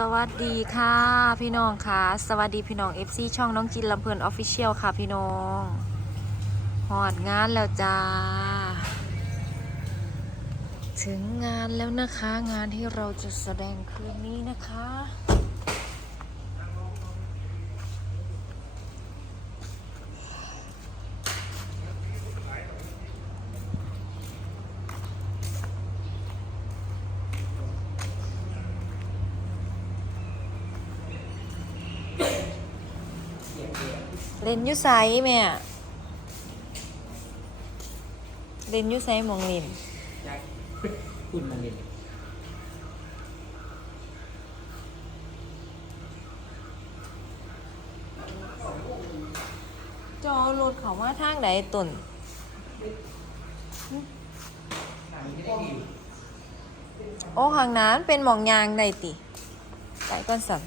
สวัสดีค่ะ พี่น้องค่ะ สวัสดีพี่น้อง FC ช่องน้องจินลำเพลินออฟฟิเชียลค่ะพี่น้องหอดงานแล้วจ้า ถึงงานแล้วนะคะ งานที่เราจะแสดงคืนนี้นะคะ เล่นอยุไซแม่เล่นอยุไซหมองเล่นคุณมันเป็นจอรถเขามาทางไหนตุนโอ้หางน้ำเป็นหมองยางใดติไก่ก้อนสับ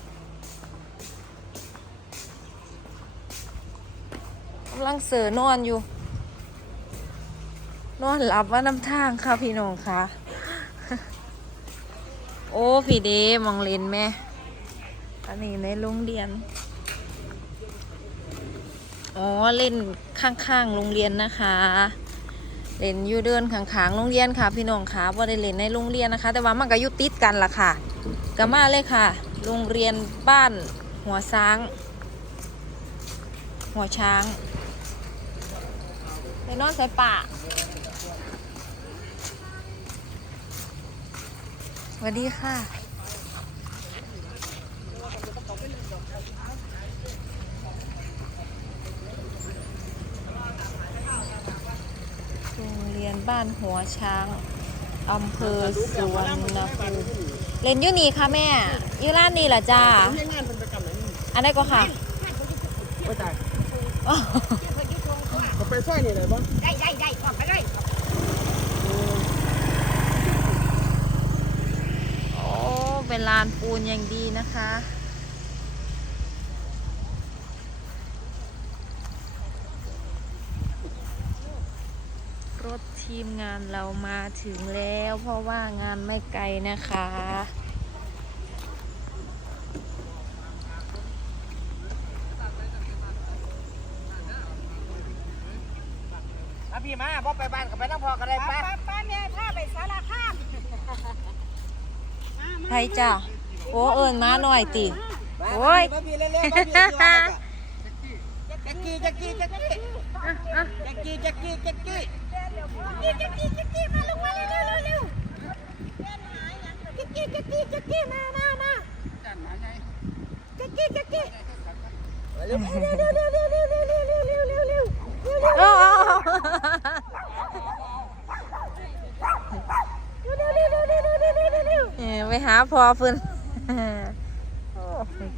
ำลังเสือนอนอยู่ นอนหลับว่าน้ำทางค่ะพี่น้องค่ะ โอ้พี่เดมองเลนแม่ อันนี้ในโรงเรียน อ๋อเล่นข้างๆโรงเรียนนะคะเล่นอยู่เดินข้างๆโรงเรียนค่ะ พี่น้องค่ะว่าได้เล่นในโรงเรียนนะคะ แต่ว่ามันก็อยู่ติดกันล่ะค่ะก็มาเลยค่ะ โรงเรียนบ้านหัวช้าง หัวช้าง ไปนอนใส่ป่าสวัสดีค่ะ โรงเรียนบ้านหัวช้าง อำเภอสวรรณภูมิเรียนอยู่นี่ค่ะแม่ อยู่ร้านนี้เหรอจ้าเรื่องงานเป็นประจำไหนนี่อันนี้ก็ค่ะ โอ้ยตาย ไปซอยนี่เลยบ้างได้ได้ได้ออกไปเลยโอ้เป็นลานปูนอย่างดีนะคะรถทีมงานเรามาถึงแล้ว เพราะว่างานไม่ไกลนะคะ ถ้าพี่มาพ่อไปบ้านกับไปนั่งพอกันได้ ป้า ปะ ป้าป้าแม่พาไปสารคาม ไทยจ้ะโอ้เอิญมาหน่อยติโอ้ยมาพี่เร็วๆมาพี่เร็วๆจักกี้จักกี้จักกี้จักกี้จักกี้จักกี้กี้จักกี้จักกี้มาลูกมาเร็วเร็วเร็วเร็วจักกี้จักกี้จักกี้มามามาจักกี้จักกี้เร็วเร็วเร็วเร็วเร็วเร็วเร็วเร็วเร็วเร็ว พอเพิ่นโอ้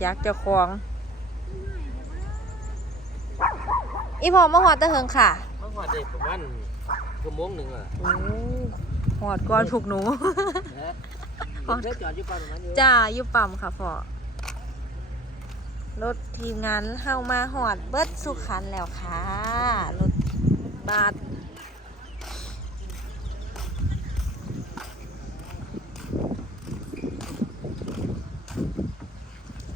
อยากเจะควงอีพอมาหอดตะเหิงค่ะมาหอดเด็กประมาณชั่วโมงหนึ่งอะโอ้หอดก่อนผูกหนูเดี๋ยวจอดอยู่ปั๊มนั้นอยู่จ้าอยู่ปั๊มค่ะพ่อรถทีมงานเฮามาหอดเบิดสุขันแล้วค่ะ รถบัส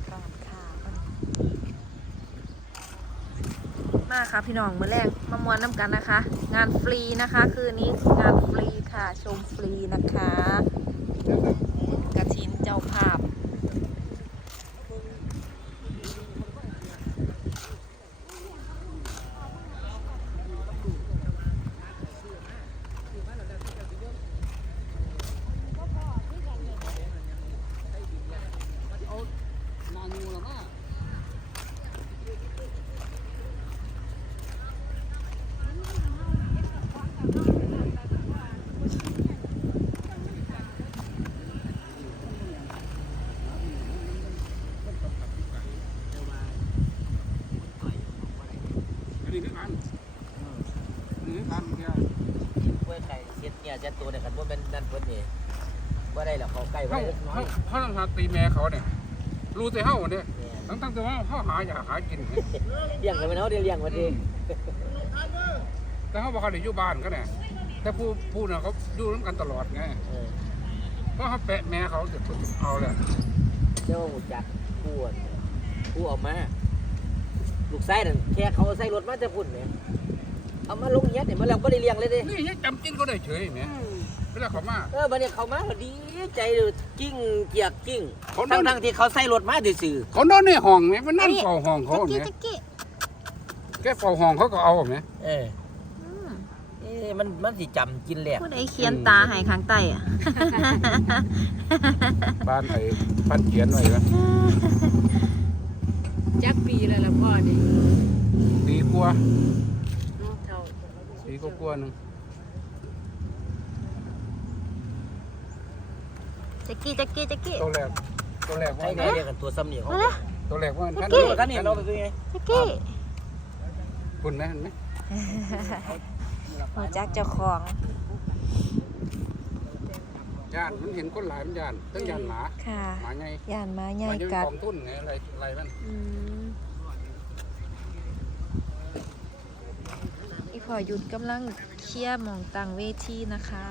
ก่อนค่ะ คะ พี่น้องมือแรกมามวนน้ำกันนะคะ งานฟรีนะคะ คืนนี้งานฟรีค่ะ ชมฟรีนะคะชินเจ้าภาพ นี่คือกันนี่คือกันเนี่ย กล้วยไข่ เสียดเนี่ยจะตัวเนี่ยกันว่าเป็นนั่นเพิ่นนี่ว่าได้หรอกเขาใกล้ไว้เขาเล็กน้อเขายเขาต้องหาตีแม่เขาเนี่ยรู้แต่เฮาเนี่ยตั้งตั้งแต่ว่าเขาหาอยากหากินเลี้ยงกันไปเนาะเดี๋ยวเลี้ยงวันดีแต่เขาบอกเขาได้อยู่บ้านก็เนี่ยแต่ผู้ผู้น่ะเขาอยู่ร่วมกันตลอดไงเออเพราะเขาแปะแม่เขาเดี๋ยวเอาแหละเจ้าจักผู้อะผู้เออกมา ลูกไส้นั่นแค่เขาเอาใส่รถมาจะพุ่นเนี่ย เอามาลงเนี้ยเนี่ยมาแล้วก็ได้เลี้ยงเลยเด้นี่ยังจำกินก็ได้เฉยเนี่ยเวลาเขามา เออบัดนี้เขามาก็ดีใจเลยกิ้งเกียกกิ้งเขานอทั้นงทั้งๆที่เขาใส่รถมาซื่อเขานอนในห้องเนี่ยมันนั่งเฝ้าห้องเขาจักกี้เนี่ยจักกี้แค่เฝ้าห้องเขาก็เอาเนี่ยๆเอออืมเอ๊ะมันมันสิจำกินแหลกผู้ใดเขียนตาให้ข้างใต้อะบ้านไอ้พันเขียนไว้แล้วจักปีแล้วล่ะพ่อนี่ตีกลัวาเท่า ตีก็กลัวาหนึงจักกี้จักกี้จักกี้ตัวแรกตัวแรกว่าใช่ไงเรียกกันตัวซ้ำนี่เขามาเลยตัวแรกว่าท่านตัวกันนี่เราเป็นไงจักกี้คุณไหมเห็นไหมหัวจักเจ้าของญาติมันเห็นคนหลายมันญาติตั้งญาติหมาค่ะหมาไงย่านมาใหญ่มันจะเป็นกัดกองทุนไงอะไรอะไรมัน อืมอี พอหยุดกำลังเคลียร์หมองต่างเวทีนะคะ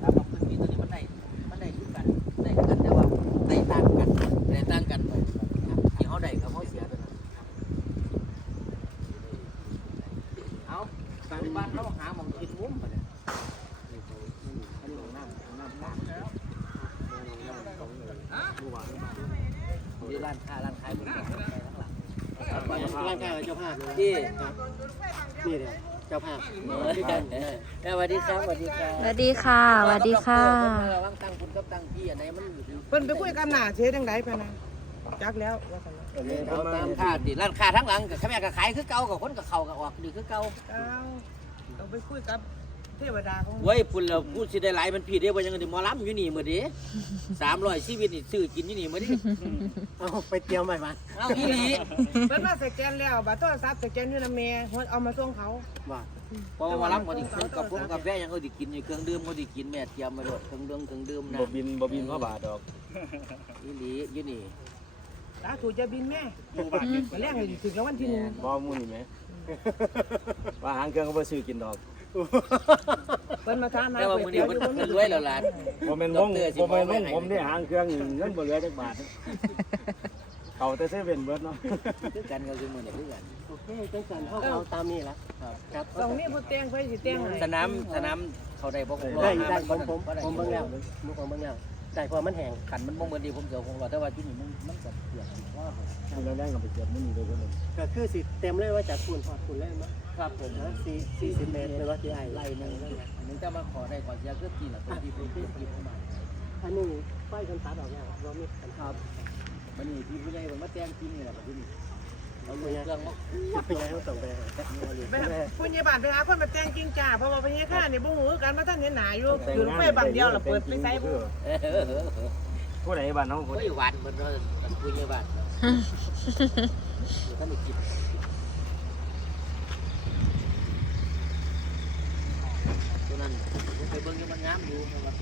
แล้วก็พื้นที่ตัวนี้มันได้มันได้คือกันได้คือกันแต่ว่าได้ต่างกันได้ต่างกันไปที่เขาได้กับเขาเสียตัวนั้น เอางบ้านเราหาหมองกินมุ้มไปเลยอันนี้ของน้ำของน้ำตาลนี่ร้านค้าร้านขายเป็นของข้างหลังร่างกาเจ้าภาพเลยที่นี่เลยเจ้าภาพสวัสดีครับสวัสดีครับสวัสดีค่ะสวัสดีค่ะระวังตั้งคุณกับตั้งพี่อันไหนมัน เพิ่นไปคุยกับหน้าเช็ดจังไดพะนะ จักแล้วว่าซั่นนะเอาตามคาดดิร้านค้าทั้งหลังกับข้าแม่ก็ขายคือเก่ากับคนกับเขากับออกดีคือเก่าเอ้าต้องไปคุยกับเทวดาของเว้ยพุ่นเราพูดสิได้หลายมันผิดเด้บ่ยังไงหมอลำอยู่นี่มื้อดิ300ชีวิตนี่ซื้อกินอยู่นี่มื้อดิเอาไปเตรียมไปมาเอ้าอีหลีเพิ่นมาสแกนแล้วบัตรโทรศัพท์สแกนอยู่นำแม่เอามาส่งเขาว่าพอหมอลำก็สิกินกับพวกกาแฟยังเขาสิกินอยู่เครื่องดื่มเขาสิกินแม่เตรียมมาโลดเครื่องดื่มเครื่องดื่มนะบ่บินบ่บินพ่อบาทดอกอีหลีอยู่นี่ สาธุจะบินแม่มาแรงเลยถึงรางวัลที่หนึ่งบ่มูนี่ไหมว่าหางเครื่องก็บ่ซื้อกินดอกเพิ่นมาถามหาแต่ว่ามื้อนี้มันมันรวยแล้วล่ะบ่แม่นวงบ่แม่นวงผมได้หางเครื่องนี่เงินบ่เหลือจักบาทเอาแต่เซเว่นเบิดเนาะคือกันก็คือมื้อนี้คือกันโอเคจังซั่นเฮาเอาตามนี้ล่ะครับต้องมีผู้แต่งไฟสิแต่งให้สนามสนามเขาได้บ่คงรอได้หาได้ผบ่มผมบ่ได้ผมเบิ่งแล้วผมผมเบิ่งแล้ว ได้พอมันแห้งขันมันบ่เหมือนดีผมเสียวคงรอแต่ว่าที่นี่มันมันก็เปลี่ยนว่ามันแล้วแรงก็ไปเก็บมื้อนี้เลยเพิ่นก็คือสิเต็มเลยว่าจากคุณพอดคุณเลยมั้ยครับผมนะ4 40เมตรเลยว่าที่ไอ้ไล่หนึงนั่นแหละอันนี้จะมาขอได้ก่อนเสียคือที่ละตัวที่ผมที่หยิบเข้ามาอันนี้ไฟกันตัดออกแล้วบ่มีกันครับมันนี่ที่ผู้ใหญ่มันมาแต่งที่นี่แหละที่นี่ เอาเครื่องมาเป็นไงเขาต้องไปหาไปหาผู้ใหญ่บ้านไปหาคนมาแต่งจริงจ้าเพราะว่าผู้ใหญ่ข้านี่บ่ฮู้คือกันมาท่านเห็นหน้าอยู่อยู่รถไฟบางเดียวล่ะเปิดไปใส่ผู้เออเออเออเออผู้ใดบ้านเฮาโอ้ยหวานเหมือนเดิมผู้ใหญ่บ้านท่านไม่คิดตัวนั้นไปเบิ่งอยู่มันงามอยู่นะครับ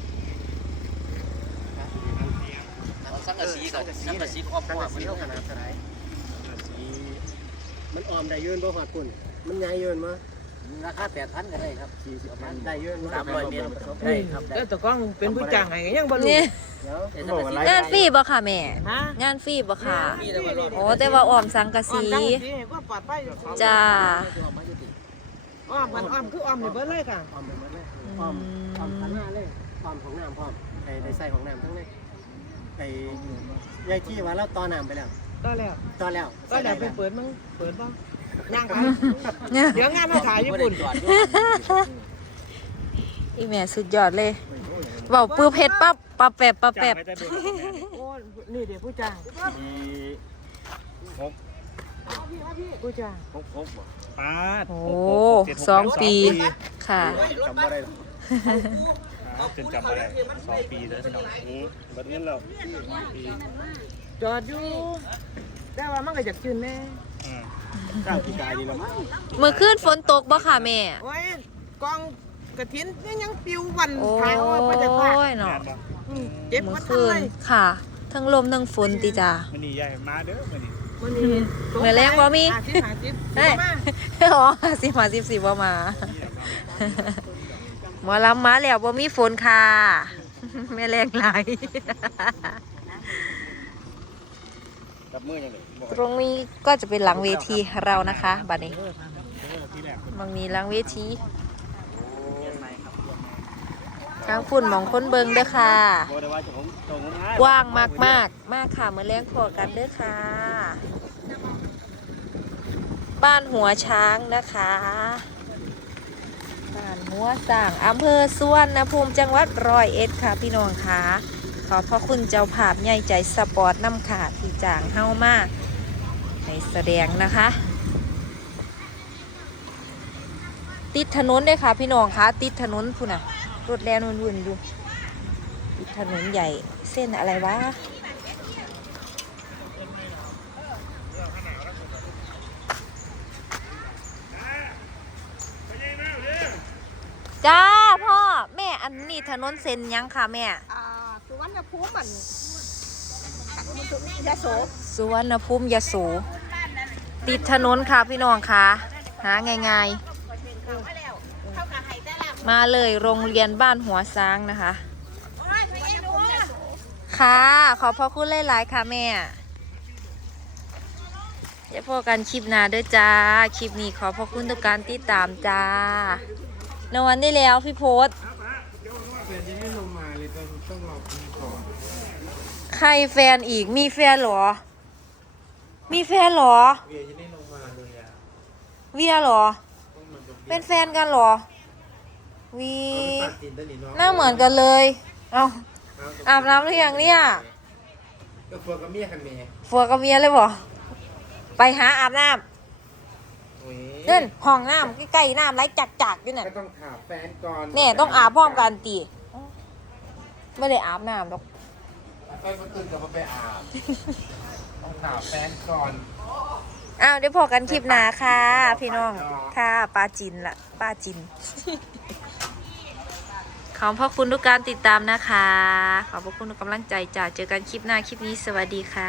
เอาสังกะสีก่อนสังกะสีครอบครัวมันเท่ากันนะ มันออมได้ยืนบ่ฮอดคุณมันใหญ่ยืนมาราคาแปดพันก็ได้ครับ40มันได้ยืนสามร้อยเมตรได้ครับได้แล้วตะก้องเป็นผู้จ้างให้ยังบ่รู้เนี่ยเดี๋ยวแต่สังกะสีงานฟรีบ่ค่ะแม่ฮะงานฟรีบ่ค่ะมีแต่ว่ารอบโอ้แต่ว่าออมสังกะสีอ้อมจังสิให้ความปลอดภัยจ้าอ้อมกันอ้อมคืออ้อมนี่เบิดเลยค่ะออมไปหมดเลยออมออมขันหน้าเลยออมของน้ำพร้อมไอ้ในใส่ของน้ำทั้งเลยไอ้ยายที่ว่าเราต่อน้ำไปแล้ว ก็แล้วต่อแล้วก็แล้วไปเปิดมึงเปิดบ่ย่างไปเนี่ยเดี๋ยวงานมาถ่ายญี่ปุ่นจอดอยู่อีแม่สุดยอดเลยเว้าปื้อเพชรปั๊บปั๊บแปบปั๊บแปบโอ้นี่เดี๋ยวผู้จ้างมีหกผู้จ้างหกหกบ่ป้าดโอ้สองปีค่ะจำบ่ได้หรอกจนจำอะไรสองปีแล้วพี่น้องอืมบัดนี้เราปีจอดอยู่ แต่ว่ามันก็อยากจืนแน่อืมข้าวกี่กายดีละมั้งเมื่อคืนฝนตกบ่ค่ะแม่ โอ้ยกองกระถินยังยังปิววันโอ้ขาวไปแต่ผ้ายเนาะอืมเจ็บเมื่มาอทั้งคืนเลยค่ะ ทั้งลมทั้งฝนติจ้า มันนี่ใหญ่มาเด้อมันนี่วันนี้เมื่อแรงบ่มีหาสิบหาสิบเฮ้ย มาอ๋อสิมาสิบสิบว่ามาหมอลำมาแล้วบ่มีฝนค่ะ แม่แรงไหลาย กับมือยังไงตรงนี้ก็จะเป็นหลังเวทีเรานะคะบัดนี้เออที่แรกมันมีหลังเวทีกลางฝุ่นหมองคนเบิงเด้อค่ะ กว้างมากมากๆมากค่ะเมื่อแรงพอกันเด้อค่ะ บ้านหัวช้างนะคะ บ้านหัวสร้างอำเภอสุวรรณภูมิจังหวัดร้อยเอ็ดค่ะพี่น้องค่ะ ขอพระคุณเจ้าภาพใหญ่ใจสปอร์ตน้ำขาดที่จางเฮ้ามาในแสดงนะคะ ติดถนนเลยค่ะ พี่น้องคะติดถนนพุ่นน่ะรถแล่นวุ่นๆอยู่ติดถนนใหญ่เส้นอะไรวะจ้าพ่อ แม่อันนี้ถนนเส้นยังค่ะแม่ ณภูมิมันยะโสสุวรรณภูมิยโสติดถนนค่ะพี่น้องค่ะหาง่ายๆมาเลยโรงเรียนบ้านหัวช้างนะคะ ค่ะ ขอบพระคุณหลายๆค่ะแม่เดี๋ยวพอกันคลิปหน้าเด้วยจ้า คลิปนี้ขอบพระคุณทุกการติดตามจ้านอนได้แล้วพี่โพสใคร แฟนอีกมีแฟนเหรอ มีแฟนเหรอ เวียเหรอเป็นแฟนกันเหรอ วีหน้าเหมือนกันเลย เอา อาบน้ำหรือยังเนี่ย ก็ฟัวกับเมียกันแม่ฟัวกับเมียเลยบ่ไปหาอาบน้ำเดินห้องน้ำใกล้ๆน้ำไหลจักๆอยู่น่ะก็ต้องถามแฟนก่อนเนี่ยต้องอาบพร้อมกันตีไม่ได้อาบน้ำดอก ไปมาตื่นกับมาไปอาบ ต้องถามแฟนก่อนอ้าวเดี๋ยวพอกันคลิปหน้าค่ะ พี่น้อง ค่ะปลาจินละปลาจิน ขอบพระคุณทุกการติดตามนะคะ ขอบพระคุณทุกกำลังใจจ้าเจอกันคลิปหน้าคลิปนี้สวัสดีค่ะ